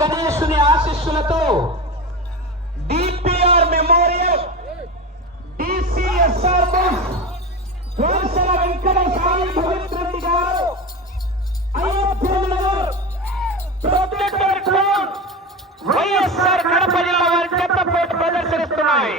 గణేశుని ఆశీస్సులతో DPR memorial DCSR వర్షల Venkata Sai Bhavith Reddy garu Ayodhyanagar protector club YSR Kadapa జిల్లా వారి చెత్త పోటీ ప్రదర్శిస్తున్నాయి.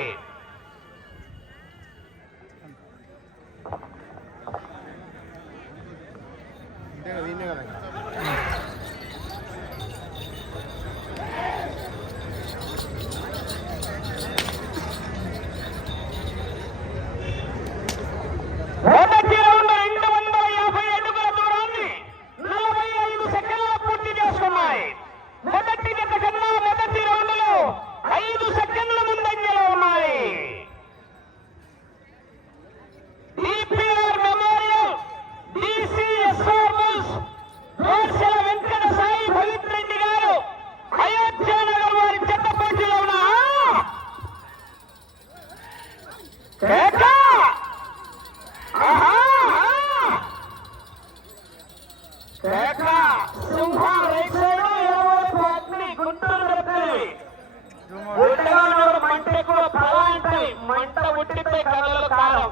మంట ఉట్టితే కళ్ళలో కాలం.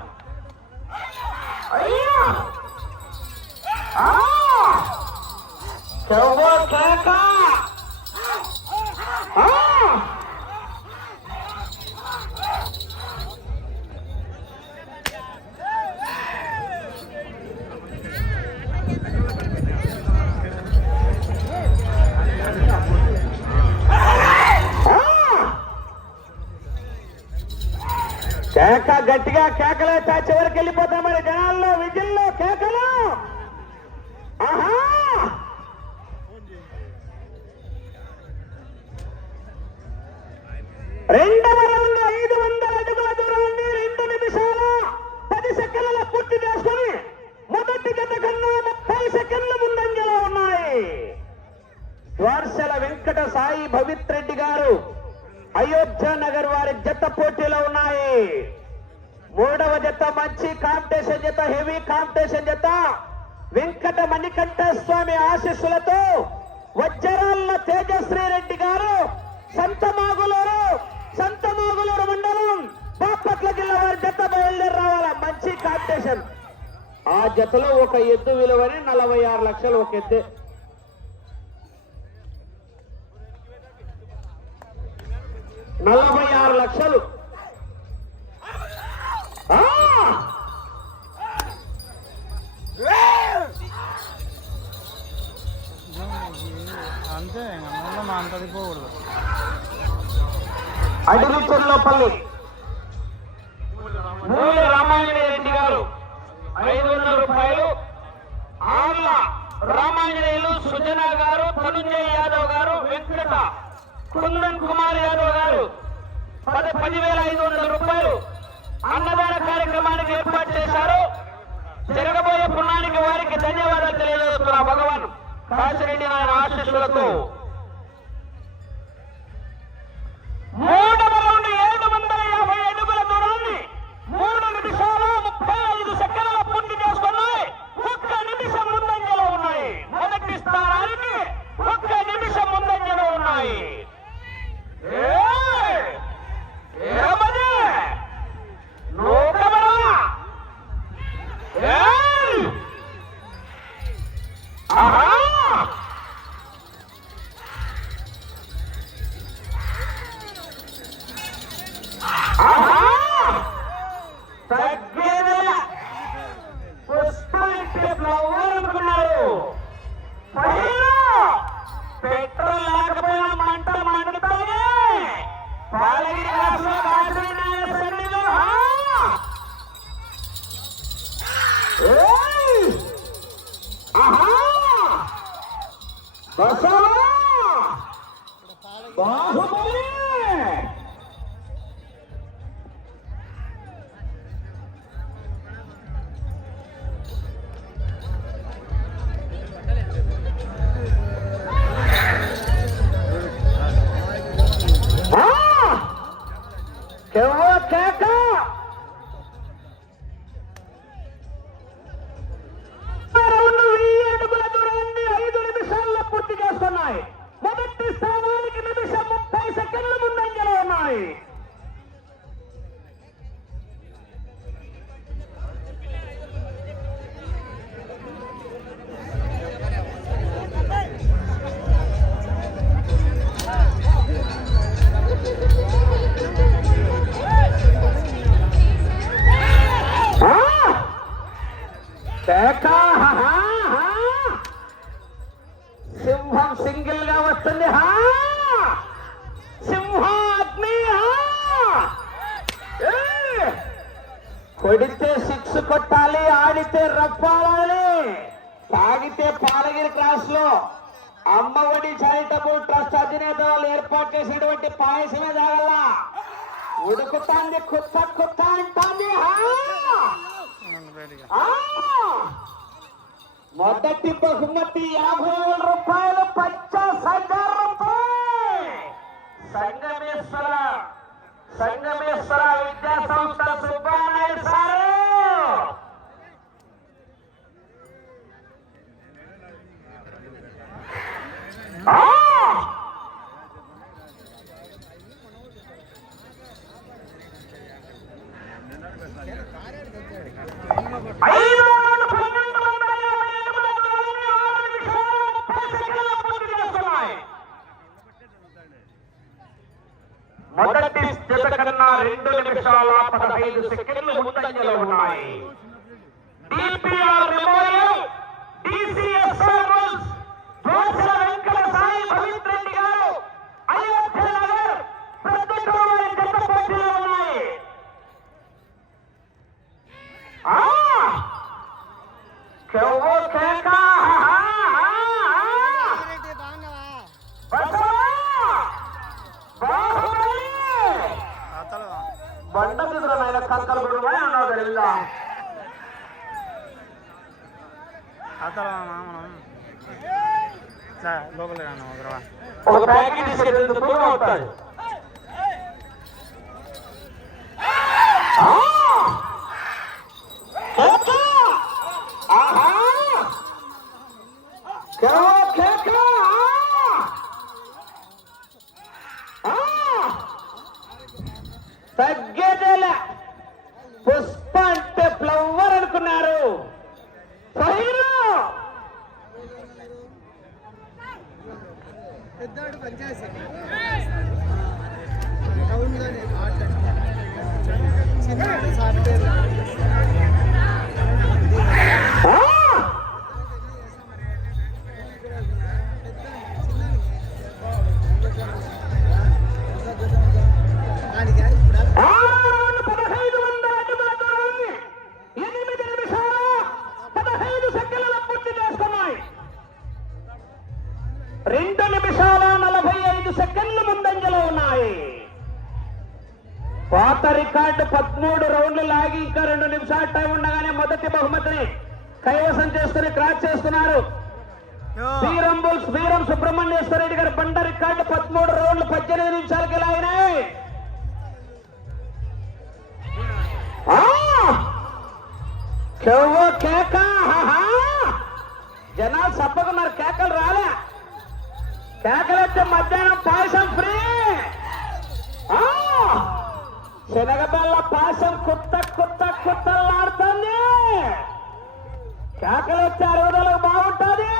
కేక గట్టిగా కేకలు చివరికి వెళ్ళిపోతామని జనాల్లో విజిల్లో కేకలు. రెండవ రౌండ్ 500 అడుగుల దూరాన్ని 2 నిమిషాల 10 సెకండ్ల పూర్తి చేసుకుని మొదటి జత కన్నా 30 సెకండ్ల ముందంజలో ఉన్నాయి. వర్షల వెంకట సాయి భవిత్ రెడ్డి గారు అయోధ్య నగర్ వారి జత పోటీలో ఉన్నాయి. మూడవ జత మంచి కాంపిటీషన్ జత, హెవీ కాంపిటీషన్ జత వెంకట మణికంఠ స్వామి ఆశీస్సులతో వజ్రాల తేజశ్రీ రెడ్డి గారు సంతమాగులూరు మండలం బాపట్ల జిల్లా వారి జత బయలుదేరి రావాల. మంచి కాంపిటీషన్. ఆ జతలో ఒక ఎద్దు విలువని 46 లక్షలు ఒక ఎద్దే. $46 లక్షలు. అంతే అంతది పోకూడదు. అడివిచెర్లపల్లి రామాంజనేయులు గారు 500 రూపాయలు. ఆర్ల రామాంజనేయులు సుజనా గారు, ధనుంజయ యాదవ్ గారు, వెంకట కుందన్ కుమార్ యాదవ్ గారు 10,500 రూపాయలు అన్నదాన కార్యక్రమానికి ఏర్పాటు చేశారు. జరగబోయే పుణ్యానికి వారికి ధన్యవాదాలు తెలియజేస్తున్నా. భగవాన్ కాశిరెడ్డి నాయన ఆశీస్సులతో మూడవ రౌండ్ 750 అడుగుల దూరాన్ని 3 నిమిషాల 35 సెకండ్ల పూర్తి చేసుకున్నాయి. 1 నిమిషం ముందంజలో ఉన్నాయి. మొదటి స్థానానికి 1 నిమిషం ముందంజలో ఉన్నాయి. పుష్ప బసవా బాహుబలి కేక 2,000 అడుగుల దూరాన్ని 5 నిమిషాల్లో పూర్తి చేస్తున్నాయి. మొదటి స్థానానికి నిమిషం 30 సెకండ్ల ముందంజలో ఉన్నాయి. సింహం సింగిల్ గా వస్తుంది. సింహాగ్ని కొడితే 6 కొట్టాలి, ఆడితే రప్పాలి. తాగితే పాలగిరి క్రాస్ లో అమ్మఒడి చారిటబుల్ ట్రస్ట్ అధినేత వాళ్ళు ఏర్పాటు చేసినటువంటి పాయసమే తాగల. ఉడుకుతాంది, కుత్త కుత్త అంటాంది. మొదటి బహుమతి 50,000 రూపాయలు, 50,000 రూపాయలు. సంగమేశ్వర విద్యా సంస్థ సుబ్బానాయుడు సారు. మొదటి జత కన్నా 2 నిమిషాల 15 సెకండ్లు ముందంజలో ఉన్నాయి. DPR memorial DCSR rules Dosala Venkata Sai Pavitra Reddy garu Ayodhya Nagar ప్రస్తుతం జత పోటీలో ఉన్నాయి. బండ మీద కక్కలు కూడా అన్నదరిల్ల లోపల ఒక ప్యాకెట్ తీసుకెళ్ళేందుకు అవుతాడు. తగ్గేదేలా. పుష్ప అంటే ఫ్లవర్ అనుకున్నారు. పెద్దాడు పంచాయతీ సాఫ్ట్వేర్ పాత రికార్డు 13 రౌండ్లు లాగి ఇంకా 2 నిమిషాల టైం ఉండగానే మొదటి బహుమతిని కైవసం చేసుకుని క్రాస్ చేస్తున్నారు. వీరం సుబ్రహ్మణ్యేశ్వర రెడ్డి గారు బండ రికార్డు 13 రౌండ్లు 18 నిమిషాలకి లాగినాయి. కేక జనాలు సప్పకున్నారు. కేకలు రాలే. కేకలైతే మధ్యాహ్నం పాయసం ఫ్రీ. శనగబెల్ల పాయసం కుత్తలాడుతుంది. కేకలు వచ్చి 60 రోజులకు బాగుంటుంది.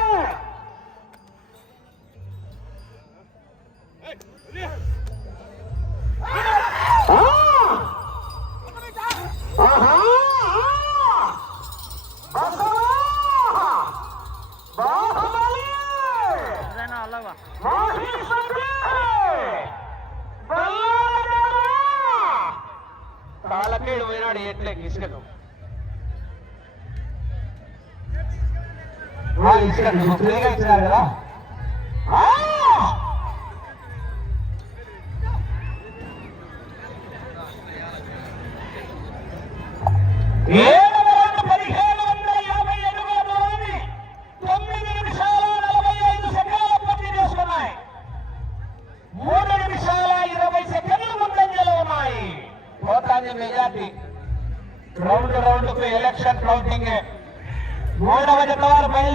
కాలకేడు పోయినాడు ఎట్లే ఇసుకను ఇచ్చినారు కదా.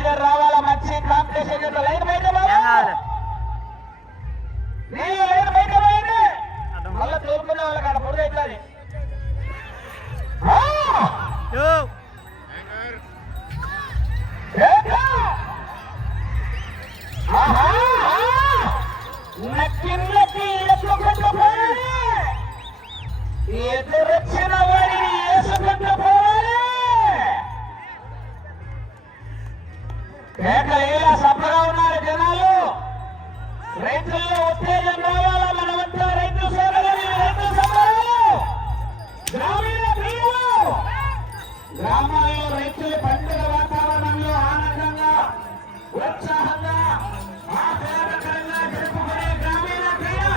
బయలుదేరి రావాలా మంచి కాంపిటీషన్ చేత లైన్ బయట లైన్ బయట పోయింది మళ్ళీ తోలుకునే వాళ్ళకి అక్కడ పొడి అవుతుంది ఎదురొచ్చిన వారిని వేసుకుంటూ పోవాలి పేటలేలా సభగా ఉన్నారు జనాలు రైతుల్లో ఉత్తేజం రావాలా మనమంతా రైతు సోదరులు రైతు సోదరులు గ్రామీణ ప్రియులు గ్రామాల్లో రైతుల పండుగ వాతావరణంలో ఆనందంగా ఉత్సాహంగా ఆహ్లాదకరంగా జరుపుకునే గ్రామీణ ప్రియులు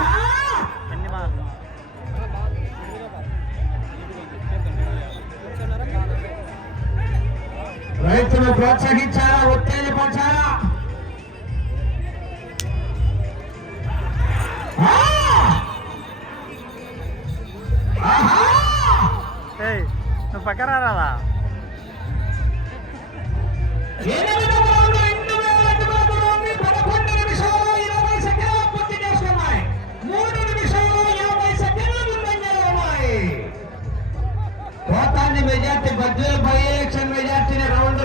రైతులు ప్రోత్సహించారా ఉత్తేజపరిచారా నువ్వు పక్కన రాదా మెజార్టీ బడ్జెట్ బై ఎలక్షన్ మెజార్టీని రౌండ్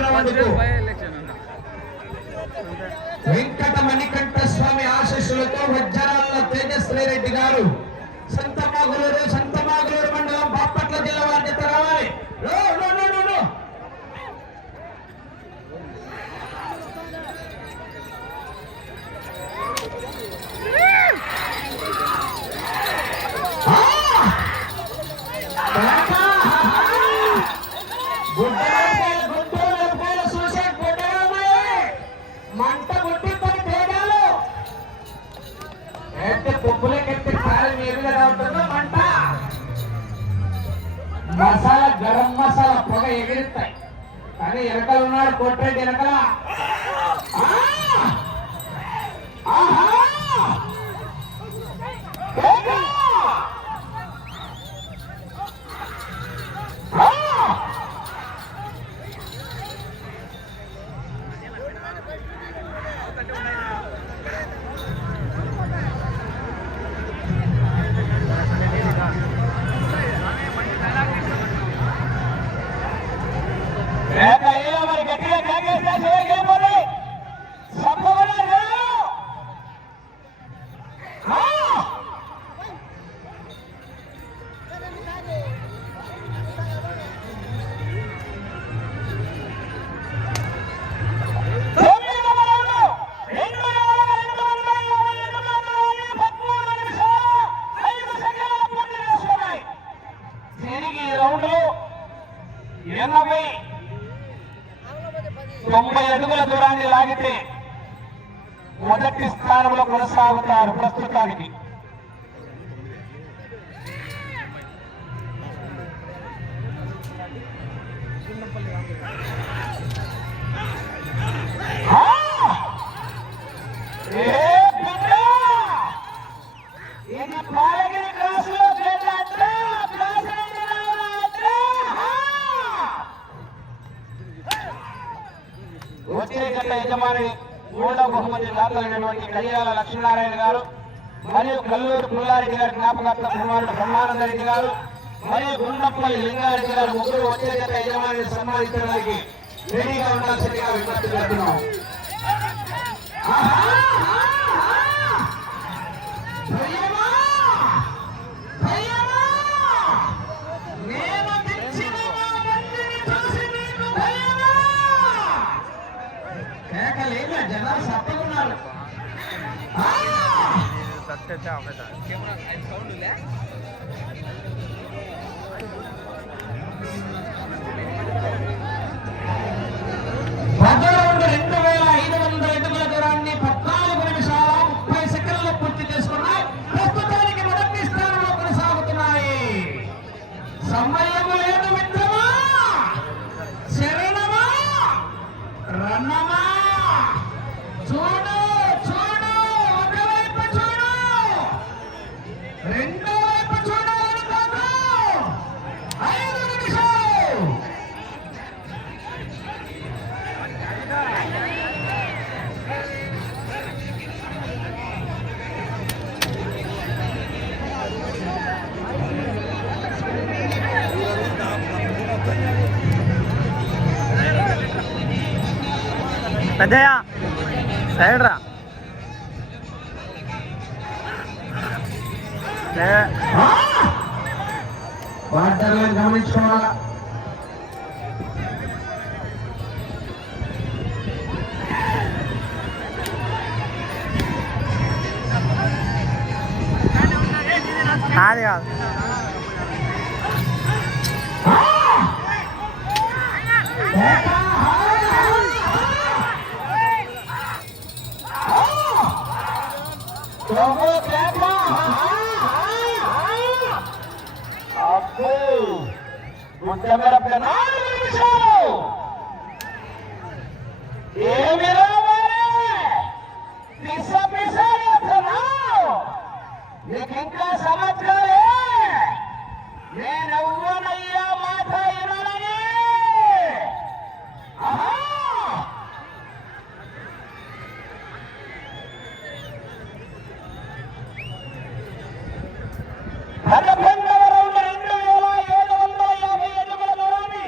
వెంకట మణికంఠ స్వామి ఆశీస్సులతో వజ్రాల తేజశ్రీ రెడ్డి గారు సంతమాగులూరు మండలం బాపట్ల జిల్లా వారి జత రావాలి మంట కొట్టి పది తేడాలు అంటే పొప్పులకెత్తి కాలం ఏమిగా రావుతుందో మంట మసాలా గరం మసాలా పొగ ఎగిరిస్తాయి కానీ ఎనకలు ఉన్నాడు కొట్టండి ఎనకల ఎనభై 90 అడుగుల దూరాన్ని లాగితే మొదటి స్థానంలో కొనసాగుతారు ప్రస్తుతానికి. ఇది పాలగిరి క్రాసులో వచ్చే గంట యజమాని మూడో బహుమతి దాతలైనటువంటి కళ్యాణ లక్ష్మీనారాయణ గారు మరియు కల్లూరు పుల్లారెడ్డి గారి జ్ఞాపకార్థ కుమారుడు బ్రహ్మానంద రెడ్డి గారు మరియు గుండప్పల్లి లింగారెడ్డి గారు ముగ్గురు వచ్చే గంట యజమానిని సన్మానించడానికి రెడీగా ఉండాల్సిందిగా విజ్ఞప్తి చేస్తున్నాం. జనాలు సత్తగున్నారు. రౌండ్ 2500 అడుగుల దూరాన్ని 14 నిమిషాల 30 సెకండ్లు పూర్తి చేసుకున్నాయి. ప్రస్తుతానికి మొదటి స్థానంలో కొనసాగుతున్నాయి. సమయం లేదు మిత్రమా, శరణమా, రన్నమా, చూడు చూడు, ఒకవైపు చూడు, రెండో వైపు చూడాలని కాదు. 5 నిమిషాలు. పెద్దయ్య సైడ్ రా. వార్తలను గమనించుకోవాలా. కాదు కాదు నీకింకా సంవత్సరాలే నేనవ్వనయ్యా మాట ఇవ్వాలని. పదకొండవ రౌండ్ 2750 అడుగుల దూరాన్ని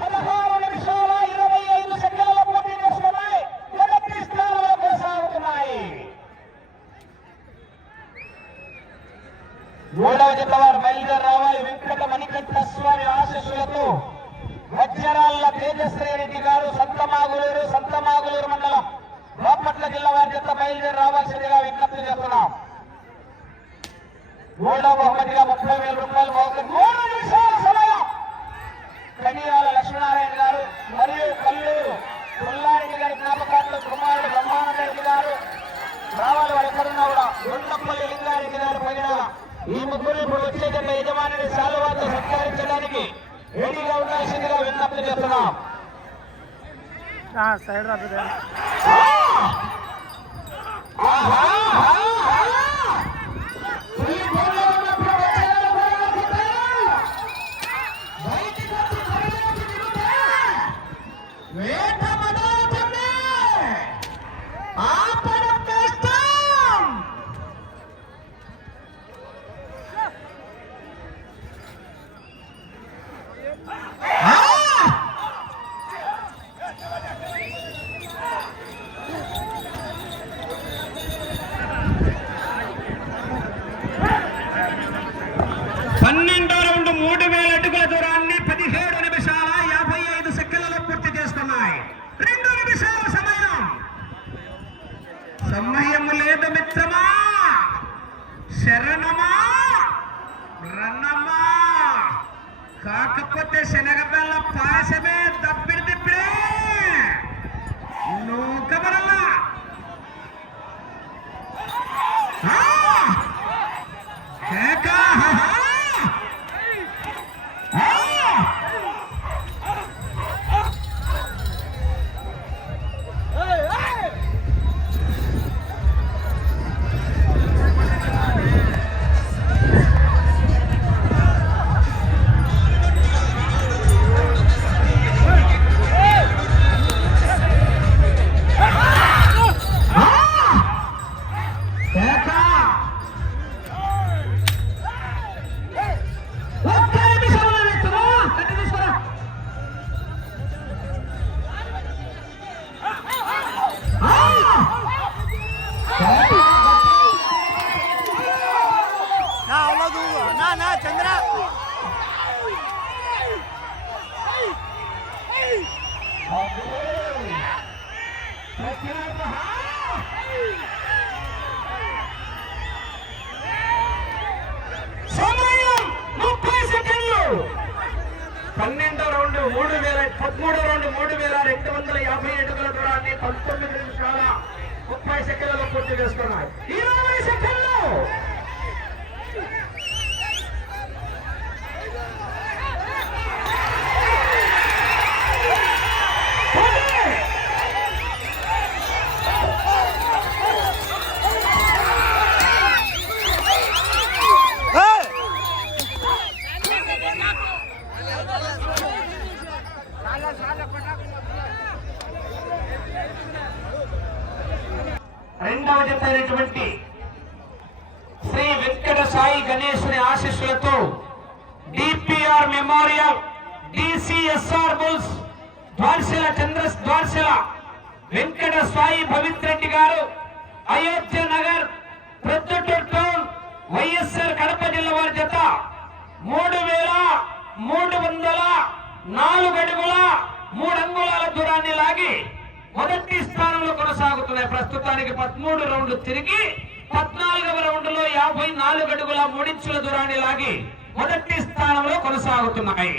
16 నిమిషాల 25 సెకండ్ల పోటీ చేస్తున్నాయి. మొదటి స్థానంలో కొనసాగుతున్నాయి. మూడవ జత వారు బయలుదేరి రావాలి. వెంకట మణికంఠ స్వామి ఆశీస్సులతో వజ్రాల తేజశ్రీ రెడ్డి గారు సంతమాగులూరు మండలం బాపట్ల జిల్లా వారి జత బయలుదేరి రావాల్సిందిగా విజ్ఞప్తి చేస్తున్నాం. మూడవ బహుమతిగా 30,000 రూపాయలు బహుమతి. 3 నిమిషాల సమయం. కడియాల లక్ష్మీనారాయణ గారు మరియు కల్లూరు పుల్లారెడ్డి గారి జ్ఞాపకార్థ కుమారుడు బ్రహ్మానందరెడ్డి గారు రావాలి. వారు ఎక్కడున్నా కూడా గుండపల్లి లింగారెడ్డి గారు పైన ఈ ముగ్గురు ఇప్పుడు వచ్చే జత యజమానిని శాలువాతో సత్కరించడానికి రెడీగా ఉండాల్సిందిగా విజ్ఞప్తి చేస్తున్నాం. సైడ్ రా పెద్దయ్య. సమయము లేదు మిత్రమా, శరణమా రన్నమా, కాకపోతే శనగబెల్ల పాయసమే దప్పిడి దిప్పిడే నూకబరల్లా. చంద్ర సమయం 30 సెకండ్లు. 12వ రౌండ్ 13వ రౌండ్ 3250 అడుగుల దూరాన్ని 19 నిమిషాల 30 సెకండ్లలో పూర్తి చేసుకున్నారు. 20 సెకండ్లు. రెండవ జత అయినటువంటి శ్రీ వెంకట సాయి గణేశుని ఆశీస్సులతో డిపిఆర్ మెమోరియల్ డిసిఎస్ఆర్ బుల్స్ ద్వారశిల వెంకట సాయి పవిత్రెడ్డి గారు, అయోధ్య నగర్, ప్రొద్దుటూరు టౌన్, వైఎస్ఆర్ కడప జిల్లా వారి జత 3,304 అడుగుల 3 అంగుళాల దూరాన్ని లాగి మొదటి స్థానంలో కొనసాగుతున్నాయి. ప్రస్తుతానికి 13 రౌండ్లు తిరిగి 14వ రౌండ్ లో 54 అడుగుల 3 ఇంచుల దూరాన్ని లాగి మొదటి స్థానంలో కొనసాగుతున్నాయి.